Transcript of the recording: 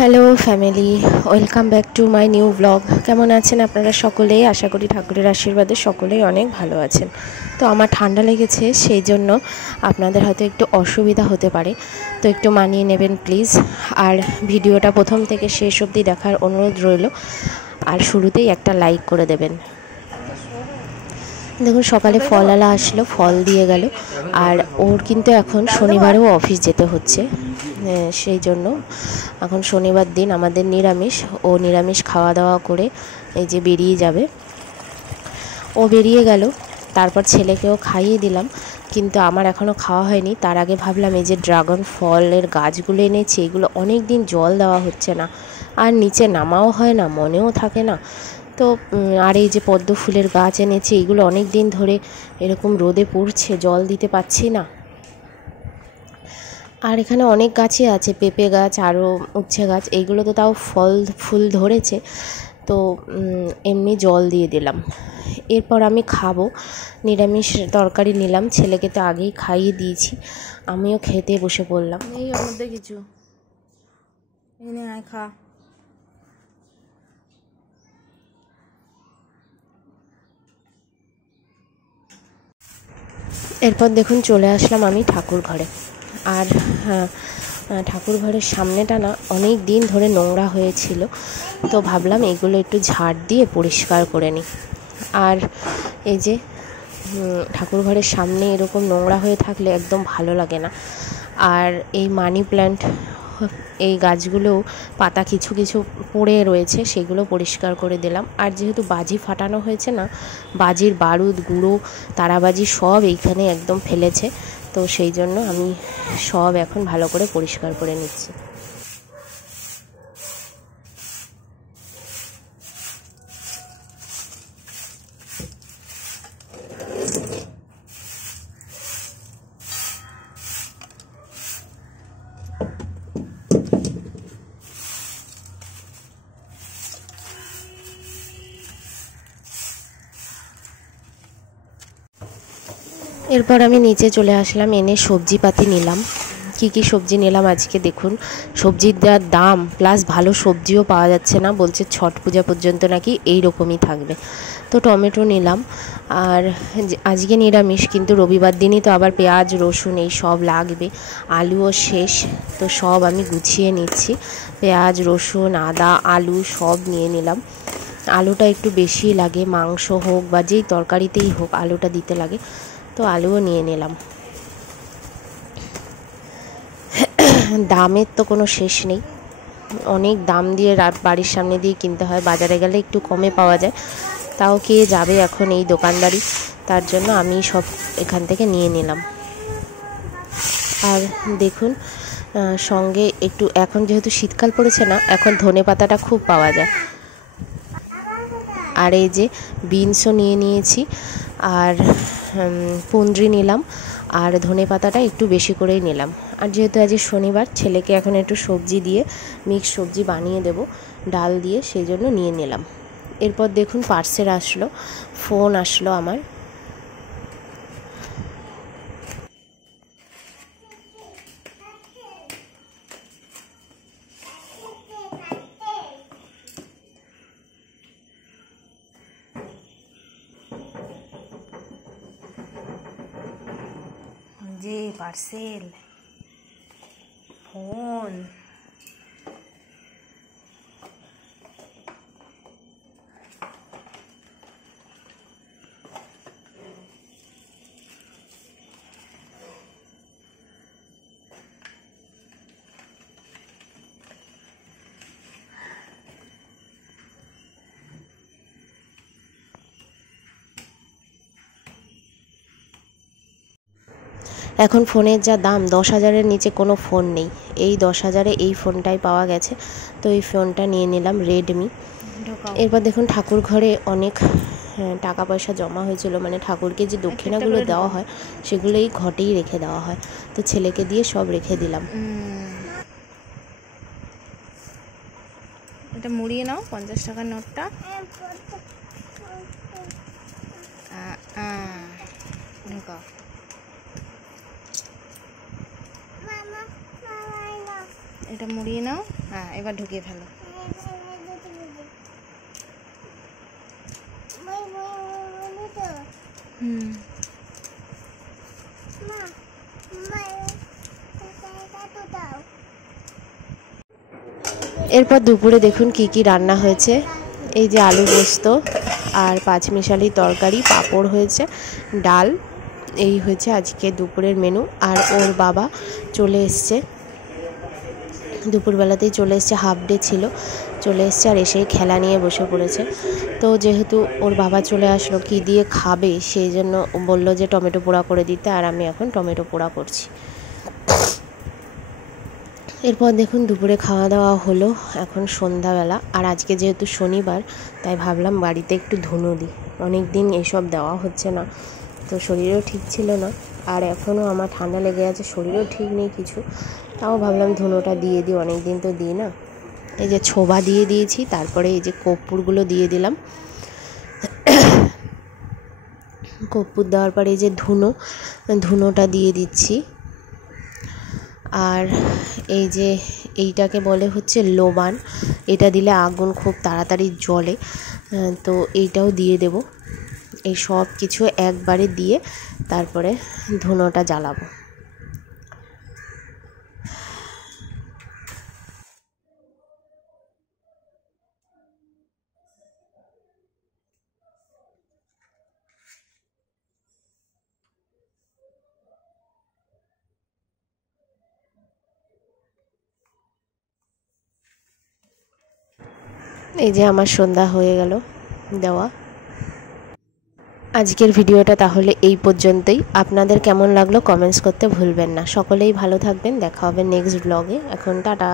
Hello family, welcome back to my new blog. কেমন আছেন আপনারা সকলেই? আশা করি ঠাকুরের আশীর্বাদে সকলেই অনেক ভালো আছেন। তো আমার ঠান্ডা লেগেছে, সেই জন্য আপনাদের হয়তো একটু অসুবিধা হতে পারে, তো একটু মানিয়ে নেবেন প্লিজ। আর ভিডিওটা প্রথম থেকে শেষ অবধি দেখার অনুরোধ রইল, আর শুরুতেই একটা লাইক করে দেবেন। দেখুন, সকালে ফলওয়ালা আসলো, ফল দিয়ে গেল। আর ওর কিন্তু এখন শনিবারেও অফিস যেতে হচ্ছে, সেই জন্য এখন শনিবার দিন আমাদের নিরামিষ। ও নিরামিষ খাওয়া দাওয়া করে এই যে বেরিয়ে যাবে। ও বেরিয়ে গেল, তারপর ছেলেকেও খাইয়ে দিলাম, কিন্তু আমার এখনও খাওয়া হয়নি। তার আগে ভাবলাম এই যে ড্রাগন ফলের গাছগুলো এনেছি, এগুলো অনেক দিন জল দেওয়া হচ্ছে না, আর নিচে নামাও হয় না, মনেও থাকে না। তো আর এই যে পদ্ম ফুলের গাছ এনেছি, এগুলো অনেক দিন ধরে এরকম রোদে পড়ছে, জল দিতে পারছি না। আর এখানে অনেক গাছই আছে, পেঁপে গাছ, আরও উচ্ছে গাছ, এইগুলো তো তাও ফল ফুল ধরেছে, তো এমনি জল দিয়ে দিলাম। এরপর আমি খাবো, নিরামিষ তরকারি নিলাম, ছেলেকে তো আগেই খাইয়ে দিয়েছি, আমিও খেতে বসে পড়লাম। এই ওর মধ্যে কিছু এনে আয় খা। এরপর দেখুন চলে আসলাম আমি ঠাকুর ঘরে। আর ঠাকুর ঘরের সামনেটা না অনেক দিন ধরে নোংরা হয়েছিল, তো ভাবলাম এগুলো একটু ঝাড় দিয়ে পরিষ্কার করে নিই। আর এই যে ঠাকুর ঘরের সামনে এরকম নোংরা হয়ে থাকলে একদম ভালো লাগে না। আর এই মানি প্ল্যান্ট, এই গাছগুলোও পাতা কিছু কিছু পড়ে রয়েছে, সেগুলো পরিষ্কার করে দিলাম। আর যেহেতু বাজি ফাটানো হয়েছে না, বাজির বারুদ, গুঁড়ো, তারাবাজি সব এইখানে একদম ফেলেছে, তো সেই জন্য আমি সব এখন ভালো করে পরিষ্কার করে নিচ্ছি। এরপর আমি নিচে চলে আসলাম, এনে সবজিপাতি নিলাম। কি কি সবজি নিলাম আজকে দেখুন। সবজির যা দাম, প্লাস ভালো সবজিও পাওয়া যাচ্ছে না, বলছে ছট পূজা পর্যন্ত নাকি এই রকমই থাকবে। তো টমেটো নিলাম। আর আজকে নিরামিষ, কিন্তু রবিবার দিনই তো আবার পেঁয়াজ রসুন এই সব লাগবে। আলুও শেষ, তো সব আমি গুছিয়ে নিচ্ছি। পেঁয়াজ রসুন আদা আলু সব নিয়ে নিলাম। আলুটা একটু বেশি লাগে, মাংস হোক বা যেই তরকারিতেই হোক আলুটা দিতে লাগে, তো আলুও নিয়ে নিলাম। দামের তো কোনো শেষ নেই, অনেক দাম দিয়ে বাড়ির সামনে দিয়ে কিনতে হয়, বাজারে গেলে একটু কমে পাওয়া যায়, তাও কে যাবে এখন এই দোকানদারি, তার জন্য আমি সব এখান থেকে নিয়ে নিলাম। আর দেখুন, সঙ্গে একটু, এখন যেহেতু শীতকাল পড়েছে না, এখন ধনেপাতাটা খুব পাওয়া যায়। আর এই যে বিনসও নিয়ে নিয়েছি, আর কুঁদরি নিলাম, আর ধনেপাতাটা একটু বেশি করেই নিলাম। আর যেহেতু আজ শনিবার, ছেলেকে এখন একটু সবজি দিয়ে মিক্স সবজি বানিয়ে দেব ডাল দিয়ে, সেই জন্য নিয়ে নিলাম। এরপর দেখুন পার্সেল আসলো, ফোন আসলো আমার। যে পার্সেল, ফোন, এখন ফোনের যা দাম, 10,000-এর নিচে কোনো ফোন নেই, এই 10,000-এ এই ফোনটাই পাওয়া গেছে, তো এই ফোনটা নিয়ে নিলাম, রেডমি। এরপর দেখুন ঠাকুর ঘরে অনেক টাকা পয়সা জমা হয়েছিল, মানে ঠাকুরকে যে দক্ষিণাগুলো দেওয়া হয় সেগুলো এই ঘটেই রেখে দেওয়া হয়, তো ছেলেকে দিয়ে সব রেখে দিলাম। এটা মুড়িয়ে নাও, 50 টাকার নোটটা। ঢোকাও। এটা মুড়িয়ে নাও হ্যাঁ, এবার ঢুকিয়ে ফেলো। হুম। এরপর দুপুরে দেখুন কি কি রান্না হয়েছে। এই যে আলু পোস্ত আর পাঁচমিশালি তরকারি, পাঁপড় হয়েছে, ডাল, এই হয়েছে আজকে দুপুরের মেনু। আর ওর বাবা চলে এসছে, দুপুরবেলাতেই চলে এসছে, হাফ ডে ছিল, চলে এসছে আর এসেই খেলা নিয়ে বসে পড়েছে। তো যেহেতু ওর বাবা চলে আসলো, কি দিয়ে খাবে সেই জন্য বললো যে টমেটো পোড়া করে দিতে, আর আমি এখন টমেটো পোড়া করছি। এরপর দেখুন দুপুরে খাওয়া দাওয়া হলো, এখন সন্ধ্যাবেলা। আর আজকে যেহেতু শনিবার, তাই ভাবলাম বাড়িতে একটু ধুনো দিই, অনেক দিন এসব দেওয়া হচ্ছে না, তো শরীরও ঠিক ছিল না, আর এখনও আমার ঠান্ডা লেগে আছে, শরীরও ঠিক নেই কিছু, তাও ভাবলাম ধুনোটা দিয়ে দিই, অনেক দিন তো দিই না। এই যে ছোবা দিয়ে দিয়েছি, তারপরে এই যে কর্পূরগুলো দিয়ে দিলাম। কর্পূর দেওয়ার পরে এই যে ধুনোটা দিয়ে দিচ্ছি। আর এই যে এইটাকে বলে হচ্ছে লোবান, এটা দিলে আগুন খুব তাড়াতাড়ি জ্বলে, তো এইটাও দিয়ে দেব। এই সব কিছু একবারে দিয়ে তারপরে ধুনোটা জ্বালাবো। এই যে আমার সন্ধ্যা হয়ে গেল দেওয়া। আজকের ভিডিওটা তাহলে এই পর্যন্তই। আপনাদের কেমন লাগলো কমেন্টস করতে ভুলবেন না। সকলেই ভালো থাকবেন, দেখা হবে নেক্সট ব্লগে। এখন টাটা।